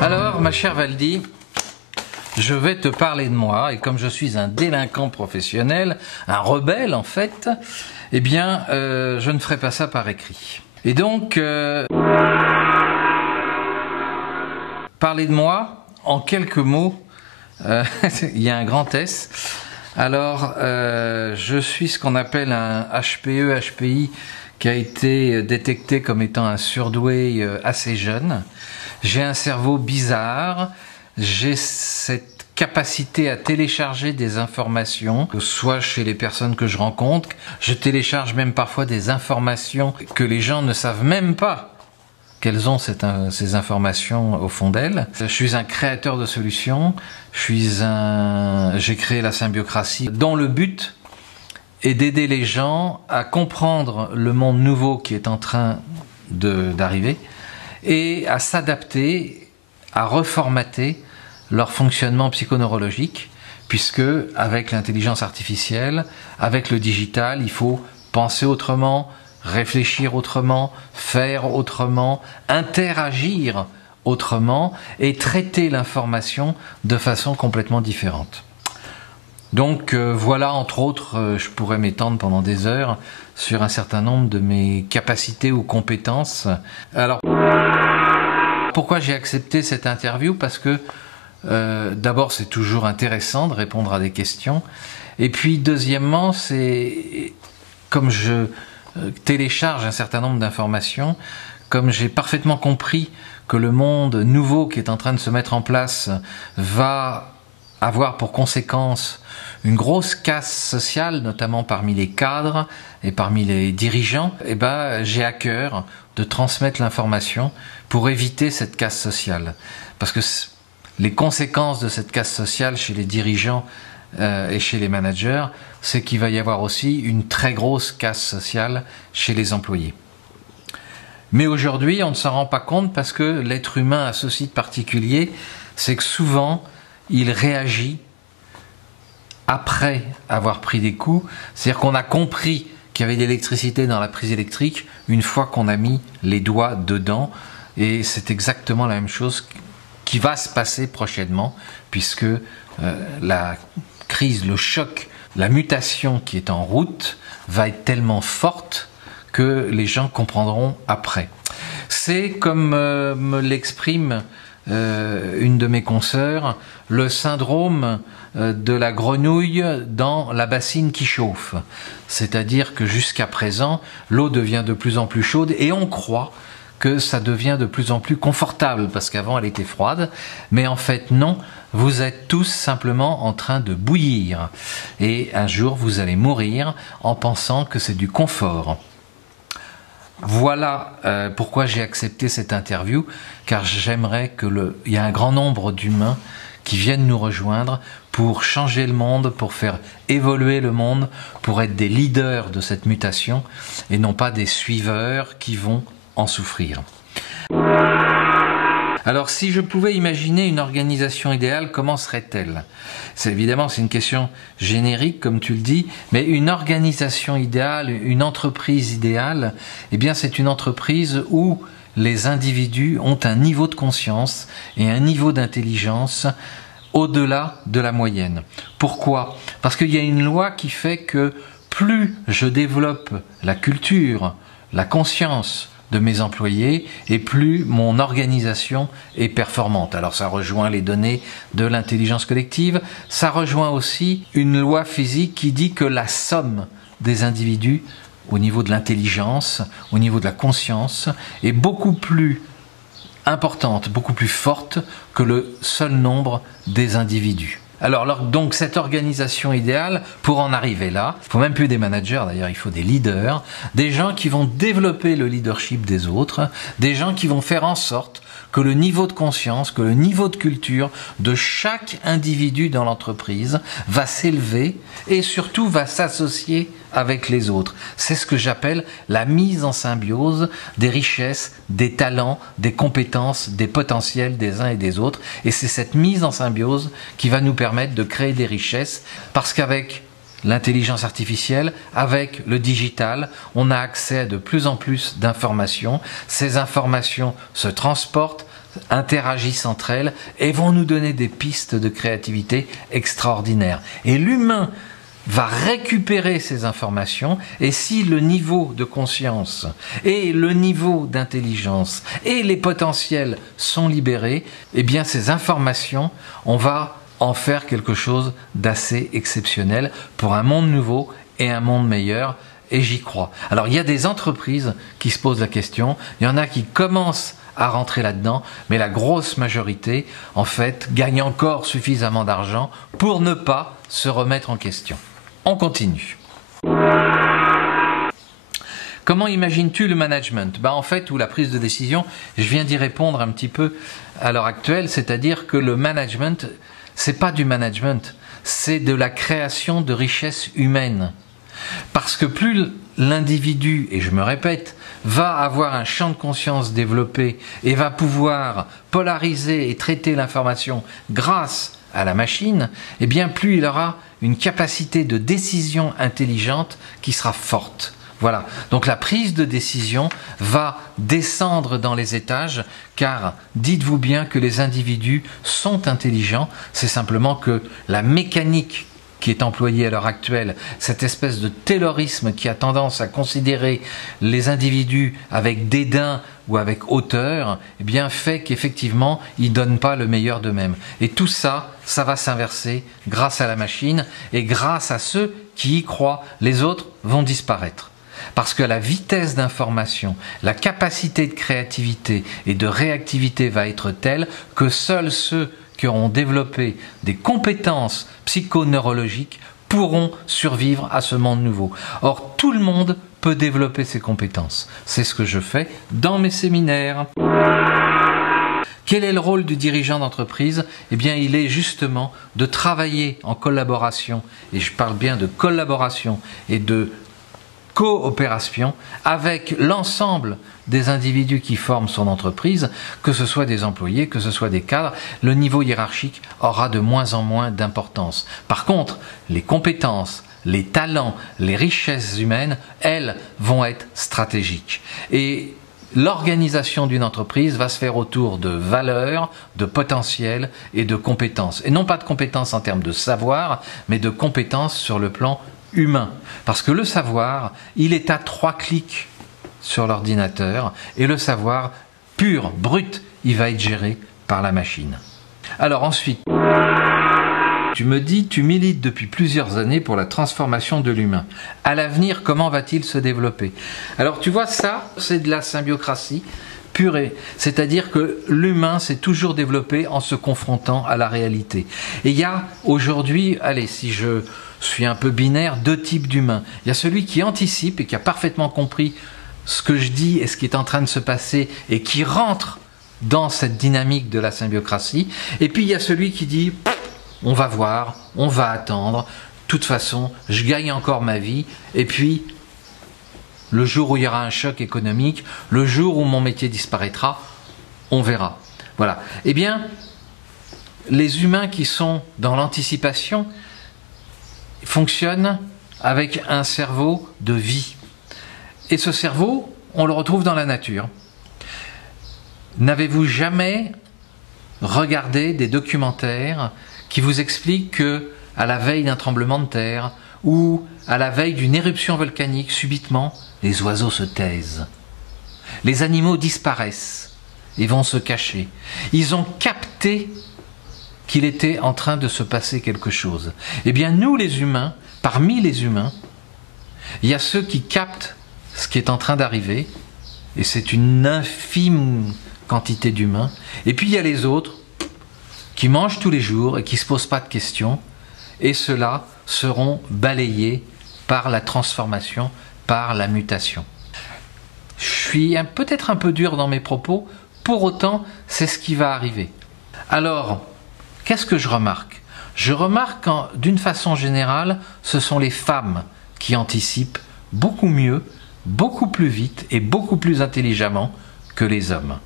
Alors, ma chère Valdi, je vais te parler de moi, et comme je suis un délinquant professionnel, un rebelle en fait, eh bien, je ne ferai pas ça par écrit. Et donc, parler de moi, en quelques mots, il y a un grand S. Alors, je suis ce qu'on appelle un HPE-HPI qui a été détecté comme étant un surdoué assez jeune. J'ai un cerveau bizarre, j'ai cette capacité à télécharger des informations, soit chez les personnes que je rencontre, je télécharge même parfois des informations que les gens ne savent même pas qu'elles ont ces informations au fond d'elles. Je suis un créateur de solutions, j'ai créé la Symbiocratie dont le but est d'aider les gens à comprendre le monde nouveau qui est en train d'arriver et à s'adapter, à reformater leur fonctionnement psychoneurologique, puisque avec l'intelligence artificielle, avec le digital, il faut penser autrement, réfléchir autrement, faire autrement, interagir autrement et traiter l'information de façon complètement différente. Donc voilà, entre autres, je pourrais m'étendre pendant des heures sur un certain nombre de mes capacités ou compétences. Alors, pourquoi j'ai accepté cette interview? Parce que d'abord, c'est toujours intéressant de répondre à des questions. Et puis, deuxièmement, c'est comme je télécharge un certain nombre d'informations, comme j'ai parfaitement compris que le monde nouveau qui est en train de se mettre en place va avoir pour conséquence une grosse casse sociale, notamment parmi les cadres et parmi les dirigeants, eh ben, j'ai à cœur de transmettre l'information pour éviter cette casse sociale. Parce que les conséquences de cette casse sociale chez les dirigeants et chez les managers, c'est qu'il va y avoir aussi une très grosse casse sociale chez les employés. Mais aujourd'hui, on ne s'en rend pas compte parce que l'être humain a ceci de particulier, c'est que souvent, il réagit après avoir pris des coups. C'est-à-dire qu'on a compris qu'il y avait de l'électricité dans la prise électrique une fois qu'on a mis les doigts dedans. Et c'est exactement la même chose qui va se passer prochainement, puisque la crise, le choc, la mutation qui est en route va être tellement forte que les gens comprendront après. C'est comme me l'exprime une de mes consoeurs, le syndrome de la grenouille dans la bassine qui chauffe. C'est-à-dire que jusqu'à présent, l'eau devient de plus en plus chaude et on croit que ça devient de plus en plus confortable parce qu'avant elle était froide, mais en fait non, vous êtes tous simplement en train de bouillir et un jour vous allez mourir en pensant que c'est du confort. Voilà pourquoi j'ai accepté cette interview, car j'aimerais qu'il y ait un grand nombre d'humains qui viennent nous rejoindre pour changer le monde, pour faire évoluer le monde, pour être des leaders de cette mutation et non pas des suiveurs qui vont en souffrir. Alors si je pouvais imaginer une organisation idéale, comment serait-elle? Évidemment, c'est une question générique, comme tu le dis, mais une organisation idéale, une entreprise idéale, eh bien c'est une entreprise où les individus ont un niveau de conscience et un niveau d'intelligence au-delà de la moyenne. Pourquoi? Parce qu'il y a une loi qui fait que plus je développe la culture, la conscience de mes employés et plus mon organisation est performante. Alors ça rejoint les données de l'intelligence collective, ça rejoint aussi une loi physique qui dit que la somme des individus au niveau de l'intelligence, au niveau de la conscience est beaucoup plus importante, beaucoup plus forte que le seul nombre des individus. Alors donc cette organisation idéale, pour en arriver là, il ne faut même plus des managers d'ailleurs, il faut des leaders, des gens qui vont développer le leadership des autres, des gens qui vont faire en sorte que le niveau de conscience, que le niveau de culture de chaque individu dans l'entreprise va s'élever et surtout va s'associer avec les autres. C'est ce que j'appelle la mise en symbiose des richesses, des talents, des compétences, des potentiels des uns et des autres. Et c'est cette mise en symbiose qui va nous permettre de créer des richesses parce qu'avec l'intelligence artificielle, avec le digital, on a accès à de plus en plus d'informations. Ces informations se transportent, interagissent entre elles et vont nous donner des pistes de créativité extraordinaires. Et l'humain va récupérer ces informations, et si le niveau de conscience et le niveau d'intelligence et les potentiels sont libérés, eh bien ces informations, on va en faire quelque chose d'assez exceptionnel pour un monde nouveau et un monde meilleur, et j'y crois. Alors il y a des entreprises qui se posent la question, il y en a qui commencent à rentrer là-dedans, mais la grosse majorité, en fait, gagne encore suffisamment d'argent pour ne pas se remettre en question. On continue. Comment imagines-tu le management? En fait, ou la prise de décision, je viens d'y répondre un petit peu à l'heure actuelle, c'est-à-dire que le management, c'est pas du management, c'est de la création de richesses humaines. Parce que plus l'individu, et je me répète, va avoir un champ de conscience développé et va pouvoir polariser et traiter l'information grâce à la machine, eh bien plus il aura une capacité de décision intelligente qui sera forte. Voilà, donc la prise de décision va descendre dans les étages, car dites-vous bien que les individus sont intelligents, c'est simplement que la mécanique qui est employée à l'heure actuelle, cette espèce de taylorisme qui a tendance à considérer les individus avec dédain ou avec hauteur, eh bien fait qu'effectivement, ils ne donnent pas le meilleur d'eux-mêmes. Et tout ça, ça va s'inverser grâce à la machine, et grâce à ceux qui y croient, les autres vont disparaître. Parce que la vitesse d'information, la capacité de créativité et de réactivité va être telle que seuls ceux qui auront développé des compétences psychoneurologiques pourront survivre à ce monde nouveau. Or, tout le monde peut développer ses compétences. C'est ce que je fais dans mes séminaires. Quel est le rôle du dirigeant d'entreprise? Eh bien, il est justement de travailler en collaboration, et je parle bien de collaboration et de coopération avec l'ensemble des individus qui forment son entreprise, que ce soit des employés, que ce soit des cadres. Le niveau hiérarchique aura de moins en moins d'importance. Par contre, les compétences, les talents, les richesses humaines, elles, vont être stratégiques. Et l'organisation d'une entreprise va se faire autour de valeurs, de potentiel et de compétences. Et non pas de compétences en termes de savoir, mais de compétences sur le plan humain. Parce que le savoir, il est à 3 clics sur l'ordinateur, et le savoir pur, brut, il va être géré par la machine. Alors ensuite, tu me dis, tu milites depuis plusieurs années pour la transformation de l'humain. À l'avenir, comment va-t-il se développer? Alors tu vois, ça, c'est de la symbiocratie purée. C'est-à-dire que l'humain s'est toujours développé en se confrontant à la réalité. Et il y a aujourd'hui, allez, si je suis un peu binaire, 2 types d'humains. Il y a celui qui anticipe et qui a parfaitement compris ce que je dis et ce qui est en train de se passer et qui rentre dans cette dynamique de la symbiocratie. Et puis il y a celui qui dit on va voir, on va attendre, de toute façon je gagne encore ma vie, et puis le jour où il y aura un choc économique, le jour où mon métier disparaîtra, on verra. Voilà. Eh bien, les humains qui sont dans l'anticipation fonctionnent avec un cerveau de vie. Et ce cerveau, on le retrouve dans la nature. N'avez-vous jamais regardé des documentaires qui vous expliquent que, à la veille d'un tremblement de terre ou à la veille d'une éruption volcanique, subitement, les oiseaux se taisent, les animaux disparaissent et vont se cacher? Ils ont capté qu'il était en train de se passer quelque chose. Eh bien, nous les humains, parmi les humains, il y a ceux qui captent ce qui est en train d'arriver, et c'est une infime quantité d'humains, et puis il y a les autres qui mangent tous les jours et qui ne se posent pas de questions, et ceux-là seront balayés par la transformation, par la mutation. Je suis peut-être un peu dur dans mes propos, pour autant c'est ce qui va arriver. Alors, qu'est-ce que je remarque? Je remarque d'une façon générale, ce sont les femmes qui anticipent beaucoup mieux, beaucoup plus vite et beaucoup plus intelligemment que les hommes.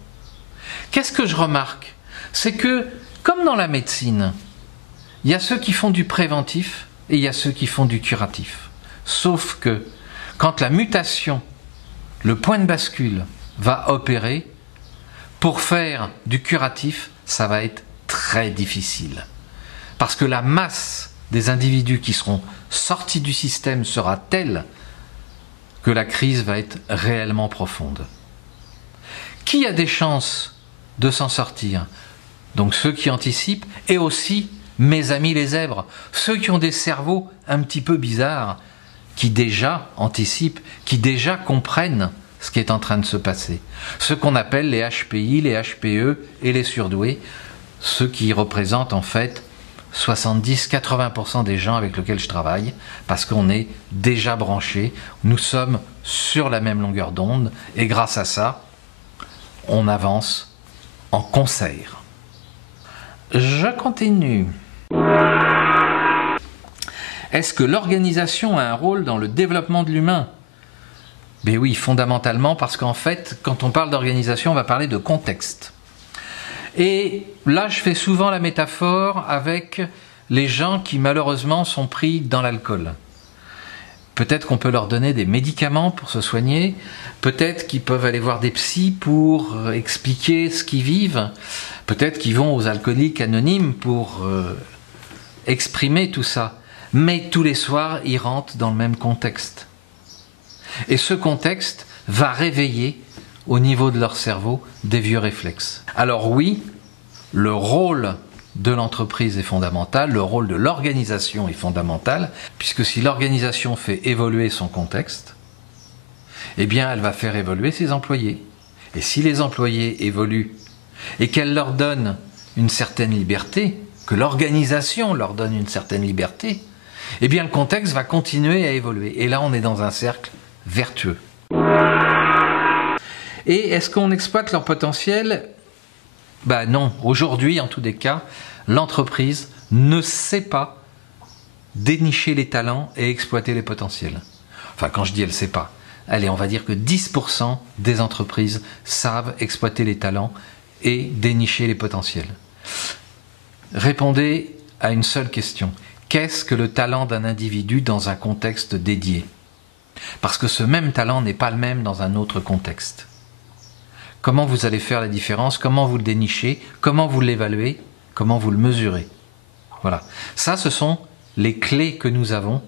Qu'est-ce que je remarque? C'est que, comme dans la médecine, il y a ceux qui font du préventif et il y a ceux qui font du curatif. Sauf que, quand la mutation, le point de bascule, va opérer, Pour faire du curatif, ça va être très difficile. Parce que la masse des individus qui seront sortis du système sera telle que la crise va être réellement profonde. Qui a des chances de s'en sortir? Donc ceux qui anticipent, et aussi mes amis les zèbres, ceux qui ont des cerveaux un petit peu bizarres, qui déjà anticipent, qui déjà comprennent ce qui est en train de se passer. Ceux qu'on appelle les HPI, les HPE et les surdoués, ceux qui représentent en fait 70-80% des gens avec lesquels je travaille, parce qu'on est déjà branchés, nous sommes sur la même longueur d'onde, et grâce à ça, on avance en concert. Je continue. Est-ce que l'organisation a un rôle dans le développement de l'humain? Ben oui, fondamentalement, parce qu'en fait, quand on parle d'organisation, on va parler de contexte. Et là, je fais souvent la métaphore avec les gens qui malheureusement sont pris dans l'alcool. Peut-être qu'on peut leur donner des médicaments pour se soigner, peut-être qu'ils peuvent aller voir des psys pour expliquer ce qu'ils vivent, peut-être qu'ils vont aux alcooliques anonymes pour exprimer tout ça. Mais tous les soirs, ils rentrent dans le même contexte. Et ce contexte va réveiller au niveau de leur cerveau des vieux réflexes. Alors oui, le rôle de l'entreprise est fondamental, le rôle de l'organisation est fondamental, puisque si l'organisation fait évoluer son contexte, eh bien elle va faire évoluer ses employés. Et si les employés évoluent et qu'elle leur donne une certaine liberté, que l'organisation leur donne une certaine liberté, eh bien le contexte va continuer à évoluer. Et là on est dans un cercle vertueux. Et est-ce qu'on exploite leur potentiel? Ben non, aujourd'hui en tous les cas, l'entreprise ne sait pas dénicher les talents et exploiter les potentiels. Enfin quand je dis elle ne sait pas, allez on va dire que 10% des entreprises savent exploiter les talents et dénicher les potentiels. Répondez à une seule question. Qu'est-ce que le talent d'un individu dans un contexte dédié? Parce que ce même talent n'est pas le même dans un autre contexte. Comment vous allez faire la différence? Comment vous le dénichez? Comment vous l'évaluez? Comment vous le mesurez? Voilà. Ça, ce sont les clés que nous avons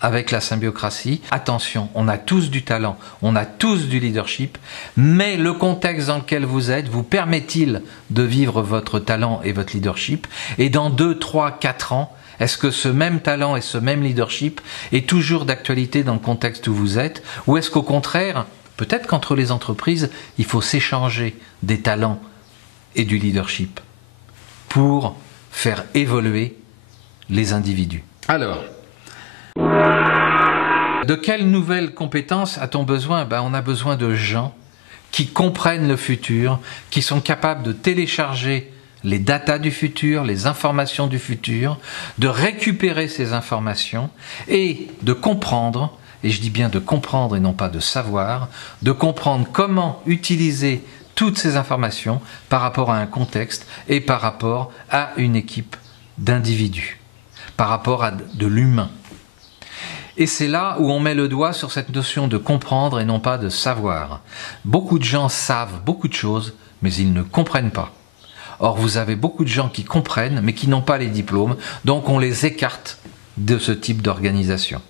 avec la symbiocratie. Attention, on a tous du talent, on a tous du leadership, mais le contexte dans lequel vous êtes vous permet-il de vivre votre talent et votre leadership? Et dans 2, 3, 4 ans, est-ce que ce même talent et ce même leadership est toujours d'actualité dans le contexte où vous êtes? Ou est-ce qu'au contraire, peut-être qu'entre les entreprises, il faut s'échanger des talents et du leadership pour faire évoluer les individus? Alors, de quelles nouvelles compétences a-t-on besoin? Ben, on a besoin de gens qui comprennent le futur, qui sont capables de télécharger les datas du futur, les informations du futur, de récupérer ces informations et de comprendre, et je dis bien de comprendre et non pas de savoir, de comprendre comment utiliser toutes ces informations par rapport à un contexte et par rapport à une équipe d'individus, par rapport à de l'humain. Et c'est là où on met le doigt sur cette notion de comprendre et non pas de savoir. Beaucoup de gens savent beaucoup de choses, mais ils ne comprennent pas. Or, vous avez beaucoup de gens qui comprennent, mais qui n'ont pas les diplômes, donc on les écarte de ce type d'organisation.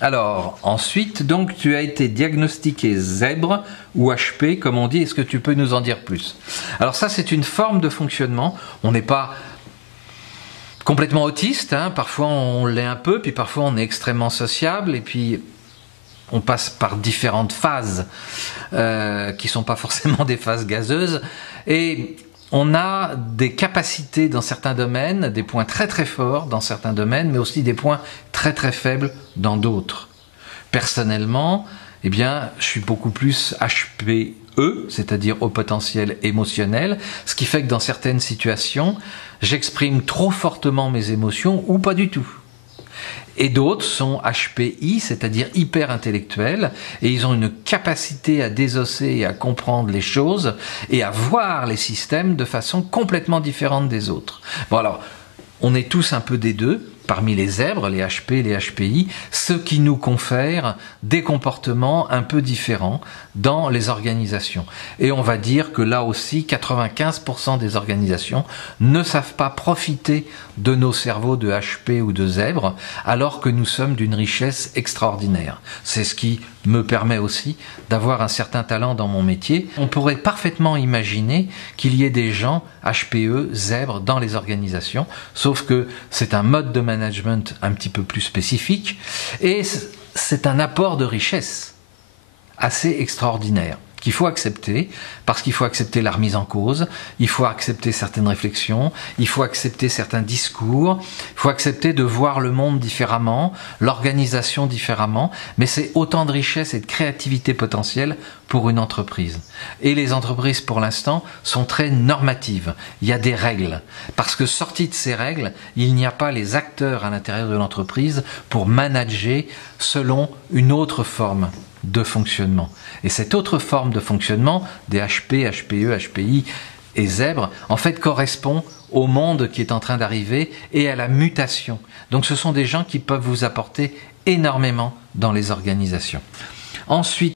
Alors, ensuite, donc, tu as été diagnostiqué zèbre ou HP, comme on dit. Est-ce que tu peux nous en dire plus? Alors ça, c'est une forme de fonctionnement. On n'est pas complètement autiste, hein. Parfois on l'est un peu, puis parfois on est extrêmement sociable, et puis on passe par différentes phases qui ne sont pas forcément des phases gazeuses, et on a des capacités dans certains domaines, des points très très forts dans certains domaines, mais aussi des points très très faibles dans d'autres. Personnellement, eh bien, je suis beaucoup plus HPE, c'est-à-dire au potentiel émotionnel, ce qui fait que dans certaines situations, j'exprime trop fortement mes émotions ou pas du tout. Et d'autres sont HPI, c'est-à-dire hyper intellectuels, et ils ont une capacité à désosser et à comprendre les choses et à voir les systèmes de façon complètement différente des autres. Bon alors, on est tous un peu des deux. parmi les zèbres, les HP, les HPI, ce qui nous confère des comportements un peu différents dans les organisations. Et on va dire que là aussi, 95% des organisations ne savent pas profiter de nos cerveaux de HP ou de zèbres, alors que nous sommes d'une richesse extraordinaire. C'est ce qui me permet aussi d'avoir un certain talent dans mon métier. On pourrait parfaitement imaginer qu'il y ait des gens HPE, zèbres dans les organisations, sauf que c'est un mode de management un petit peu plus spécifique et c'est un apport de richesse assez extraordinaire qu'il faut accepter, parce qu'il faut accepter la remise en cause, il faut accepter certaines réflexions, il faut accepter certains discours, il faut accepter de voir le monde différemment, l'organisation différemment, mais c'est autant de richesse et de créativité potentielle pour une entreprise. Et les entreprises, pour l'instant, sont très normatives. Il y a des règles, parce que sorti de ces règles, il n'y a pas les acteurs à l'intérieur de l'entreprise pour manager selon une autre forme de fonctionnement. Et cette autre forme de fonctionnement des HP, HPE, HPI et zèbres, en fait, correspond au monde qui est en train d'arriver et à la mutation. Donc ce sont des gens qui peuvent vous apporter énormément dans les organisations. Ensuite,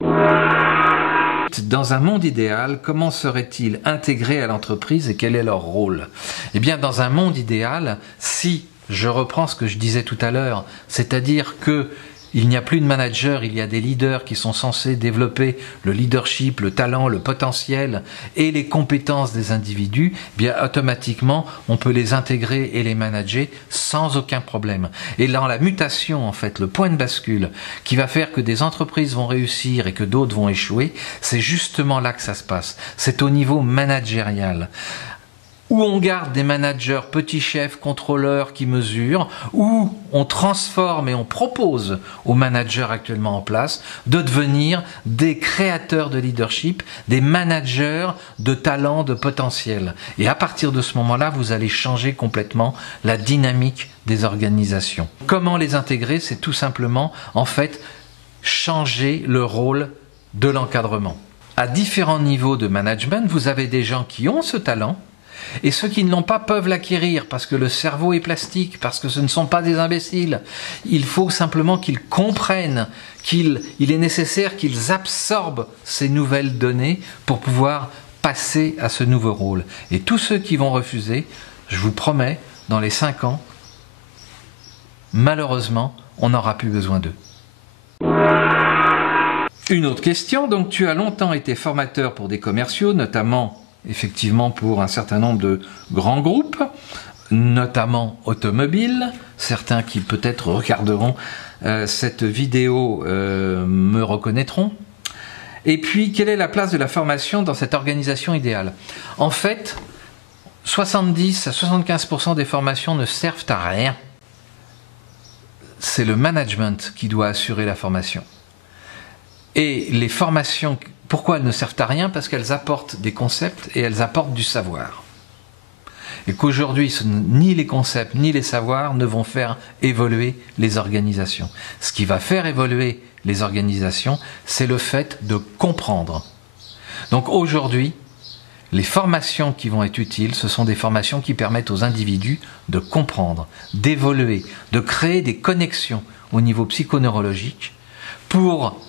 dans un monde idéal, comment seraient-ils intégrés à l'entreprise et quel est leur rôle? Eh bien, dans un monde idéal, si je reprends ce que je disais tout à l'heure, c'est-à-dire que il n'y a plus de managers, il y a des leaders qui sont censés développer le leadership, le talent, le potentiel et les compétences des individus, eh bien automatiquement on peut les intégrer et les manager sans aucun problème. Et dans la mutation, en fait, le point de bascule qui va faire que des entreprises vont réussir et que d'autres vont échouer, c'est justement là que ça se passe. C'est au niveau managérial, où on garde des managers petits chefs, contrôleurs qui mesurent, où on transforme et on propose aux managers actuellement en place de devenir des créateurs de leadership, des managers de talent, de potentiel. Et à partir de ce moment-là, vous allez changer complètement la dynamique des organisations. Comment les intégrer? C'est tout simplement, en fait, changer le rôle de l'encadrement. À différents niveaux de management, vous avez des gens qui ont ce talent, et ceux qui ne l'ont pas peuvent l'acquérir parce que le cerveau est plastique, parce que ce ne sont pas des imbéciles. Il faut simplement qu'ils comprennent qu'il est nécessaire qu'ils absorbent ces nouvelles données pour pouvoir passer à ce nouveau rôle. Et tous ceux qui vont refuser, je vous promets, dans les 5 ans, malheureusement, on n'aura plus besoin d'eux. Une autre question, donc tu as longtemps été formateur pour des commerciaux, notamment effectivement pour un certain nombre de grands groupes, notamment automobiles. Certains qui peut-être regarderont cette vidéo me reconnaîtront. Et puis, quelle est la place de la formation dans cette organisation idéale? En fait, 70 à 75% des formations ne servent à rien. C'est le management qui doit assurer la formation. Et les formations, pourquoi elles ne servent à rien? Parce qu'elles apportent des concepts et elles apportent du savoir. Et qu'aujourd'hui, ni les concepts ni les savoirs ne vont faire évoluer les organisations. Ce qui va faire évoluer les organisations, c'est le fait de comprendre. Donc aujourd'hui, les formations qui vont être utiles, ce sont des formations qui permettent aux individus de comprendre, d'évoluer, de créer des connexions au niveau psychoneurologique pour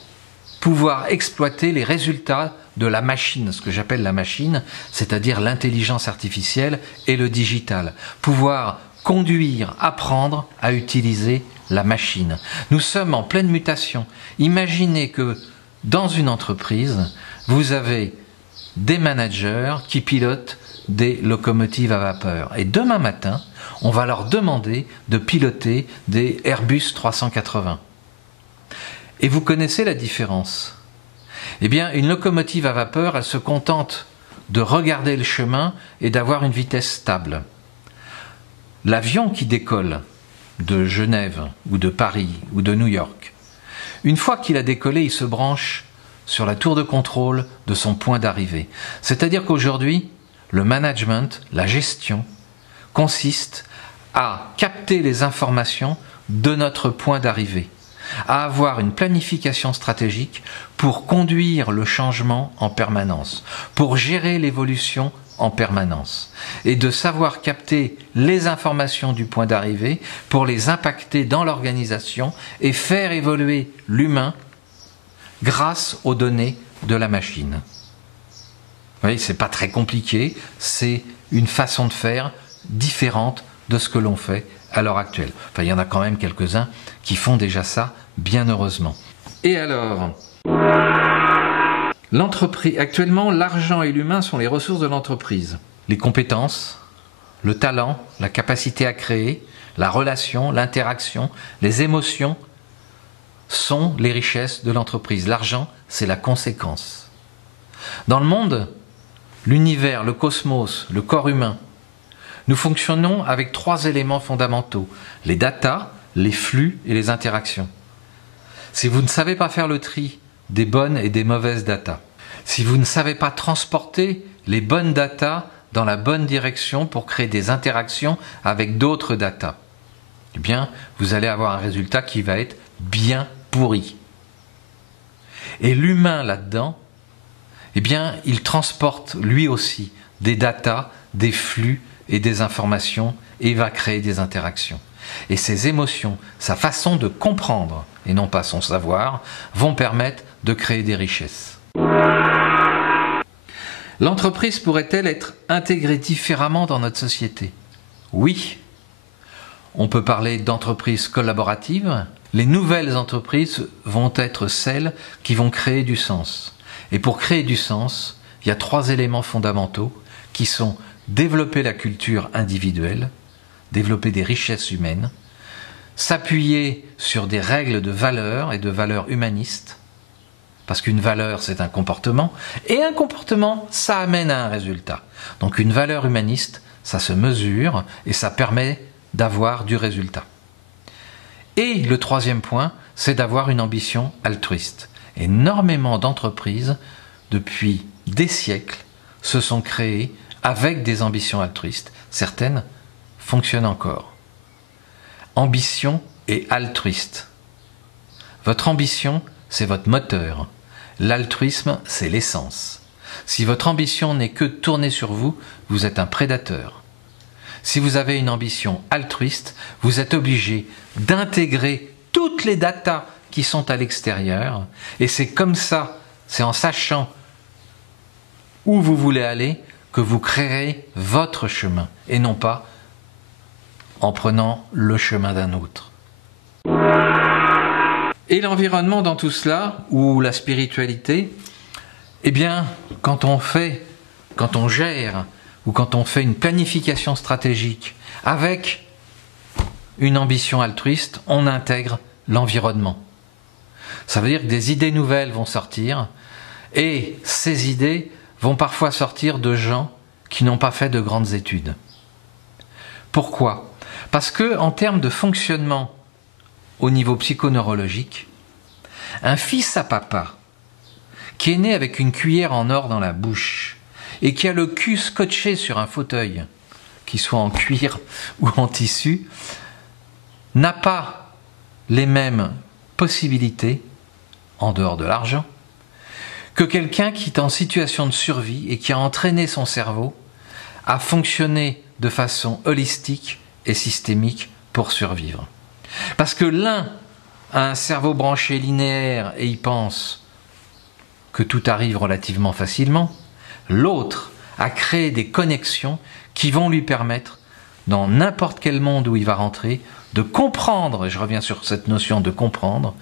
pouvoir exploiter les résultats de la machine, ce que j'appelle la machine, c'est-à-dire l'intelligence artificielle et le digital. Pouvoir conduire, apprendre à utiliser la machine. Nous sommes en pleine mutation. Imaginez que dans une entreprise, vous avez des managers qui pilotent des locomotives à vapeur. Et demain matin, on va leur demander de piloter des Airbus 380. Et vous connaissez la différence. Eh bien, une locomotive à vapeur, elle se contente de regarder le chemin et d'avoir une vitesse stable. L'avion qui décolle de Genève ou de Paris ou de New York, une fois qu'il a décollé, il se branche sur la tour de contrôle de son point d'arrivée. C'est-à-dire qu'aujourd'hui, le management, la gestion, consiste à capter les informations de notre point d'arrivée, à avoir une planification stratégique pour conduire le changement en permanence, pour gérer l'évolution en permanence et de savoir capter les informations du point d'arrivée pour les impacter dans l'organisation et faire évoluer l'humain grâce aux données de la machine. Vous voyez, c'est pas très compliqué, c'est une façon de faire différente de ce que l'on fait à l'heure actuelle. Enfin, il y en a quand même quelques-uns qui font déjà ça, bien heureusement. Et alors, l'entreprise, actuellement, l'argent et l'humain sont les ressources de l'entreprise. Les compétences, le talent, la capacité à créer, la relation, l'interaction, les émotions sont les richesses de l'entreprise. L'argent, c'est la conséquence. Dans le monde, l'univers, le cosmos, le corps humain, nous fonctionnons avec 3 éléments fondamentaux: les datas, les flux et les interactions. Si vous ne savez pas faire le tri des bonnes et des mauvaises datas, si vous ne savez pas transporter les bonnes datas dans la bonne direction pour créer des interactions avec d'autres datas, eh bien, vous allez avoir un résultat qui va être bien pourri. Et l'humain là-dedans, eh bien, il transporte lui aussi des datas, des flux et des informations et va créer des interactions. Et ses émotions, sa façon de comprendre, et non pas son savoir, vont permettre de créer des richesses. L'entreprise pourrait-elle être intégrée différemment dans notre société? Oui. On peut parler d'entreprises collaboratives. Les nouvelles entreprises vont être celles qui vont créer du sens. Et pour créer du sens, il y a 3 éléments fondamentaux qui sont développer la culture individuelle, développer des richesses humaines, s'appuyer sur des règles de valeurs et de valeurs humanistes, parce qu'une valeur c'est un comportement, et un comportement ça amène à un résultat. Donc une valeur humaniste, ça se mesure et ça permet d'avoir du résultat. Et le 3e point, c'est d'avoir une ambition altruiste. Énormément d'entreprises, depuis des siècles, se sont créées avec des ambitions altruistes. Certaines fonctionnent encore. Ambition et altruiste. Votre ambition, c'est votre moteur. L'altruisme, c'est l'essence. Si votre ambition n'est que tournée sur vous, vous êtes un prédateur. Si vous avez une ambition altruiste, vous êtes obligé d'intégrer toutes les datas qui sont à l'extérieur. Et c'est comme ça, c'est en sachant où vous voulez aller, que vous créerez votre chemin, et non pas en prenant le chemin d'un autre. Et l'environnement dans tout cela, ou la spiritualité, eh bien, quand on gère, ou quand on fait une planification stratégique avec une ambition altruiste, on intègre l'environnement. Ça veut dire que des idées nouvelles vont sortir, et ces idées vont parfois sortir de gens qui n'ont pas fait de grandes études. Pourquoi? Parce que, en termes de fonctionnement au niveau psychoneurologique, un fils à papa qui est né avec une cuillère en or dans la bouche et qui a le cul scotché sur un fauteuil, qu'il soit en cuir ou en tissu, n'a pas les mêmes possibilités, en dehors de l'argent, que quelqu'un qui est en situation de survie et qui a entraîné son cerveau à fonctionner de façon holistique et systémique pour survivre. Parce que l'un a un cerveau branché linéaire et il pense que tout arrive relativement facilement, l'autre a créé des connexions qui vont lui permettre, dans n'importe quel monde où il va rentrer, de comprendre, et je reviens sur cette notion de comprendre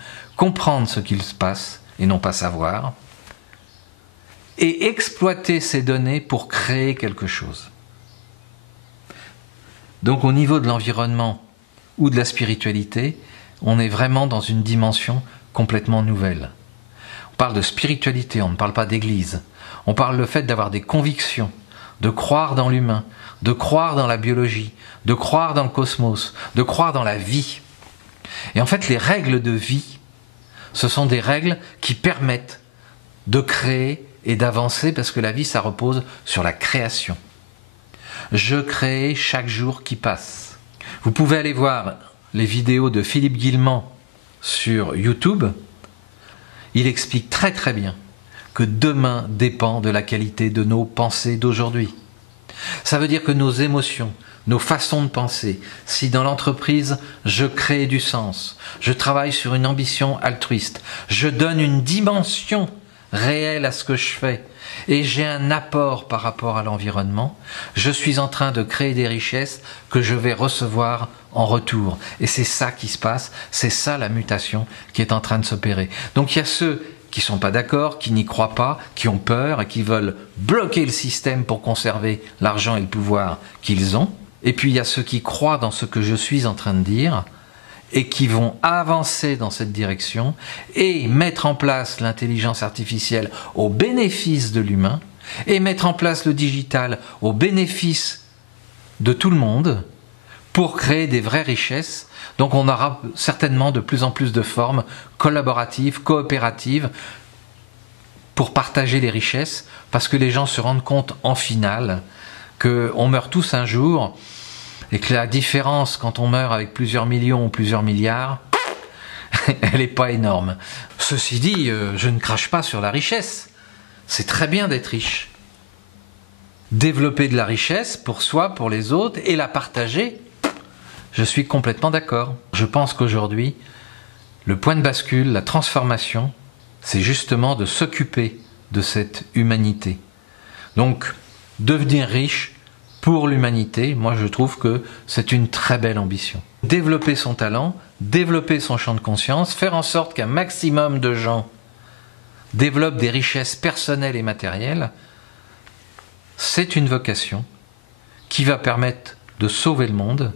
ce qu'il se passe et non pas savoir, et exploiter ces données pour créer quelque chose. Donc au niveau de l'environnement ou de la spiritualité, on est vraiment dans une dimension complètement nouvelle. On parle de spiritualité, on ne parle pas d'église. On parle le fait d'avoir des convictions, de croire dans l'humain, de croire dans la biologie, de croire dans le cosmos, de croire dans la vie. Et en fait, les règles de vie, ce sont des règles qui permettent de créer et d'avancer, parce que la vie, ça repose sur la création. Je crée chaque jour qui passe. Vous pouvez aller voir les vidéos de Philippe Guillemant sur YouTube. Il explique très très bien que demain dépend de la qualité de nos pensées d'aujourd'hui. Ça veut dire que nos émotions, nos façons de penser, si dans l'entreprise je crée du sens, je travaille sur une ambition altruiste, je donne une dimension réelle à ce que je fais et j'ai un apport par rapport à l'environnement, je suis en train de créer des richesses que je vais recevoir en retour. Et c'est ça qui se passe, c'est ça la mutation qui est en train de s'opérer. Donc il y a ceux qui ne sont pas d'accord, qui n'y croient pas, qui ont peur et qui veulent bloquer le système pour conserver l'argent et le pouvoir qu'ils ont. Et puis il y a ceux qui croient dans ce que je suis en train de dire et qui vont avancer dans cette direction et mettre en place l'intelligence artificielle au bénéfice de l'humain et mettre en place le digital au bénéfice de tout le monde pour créer des vraies richesses. Donc on aura certainement de plus en plus de formes collaboratives, coopératives pour partager les richesses parce que les gens se rendent compte en finale qu'on meurt tous un jour et que la différence quand on meurt avec plusieurs millions ou plusieurs milliards, elle n'est pas énorme. Ceci dit, je ne crache pas sur la richesse. C'est très bien d'être riche. Développer de la richesse pour soi, pour les autres et la partager, je suis complètement d'accord. Je pense qu'aujourd'hui, le point de bascule, la transformation, c'est justement de s'occuper de cette humanité. Donc, devenir riche pour l'humanité, moi je trouve que c'est une très belle ambition. Développer son talent, développer son champ de conscience, faire en sorte qu'un maximum de gens développent des richesses personnelles et matérielles, c'est une vocation qui va permettre de sauver le monde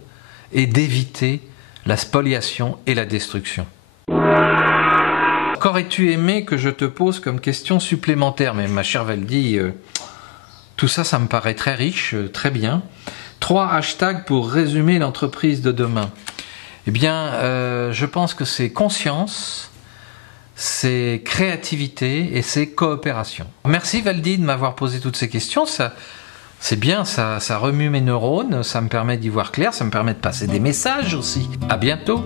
et d'éviter la spoliation et la destruction. Qu'aurais-tu aimé que je te pose comme question supplémentaire? Mais ma chère Valdi, tout ça, ça me paraît très riche, très bien. 3 hashtags pour résumer l'entreprise de demain. Eh bien, je pense que c'est conscience, c'est créativité et c'est coopération. Merci Valdi de m'avoir posé toutes ces questions. C'est bien, ça remue mes neurones, ça me permet d'y voir clair, ça me permet de passer des messages aussi. À bientôt.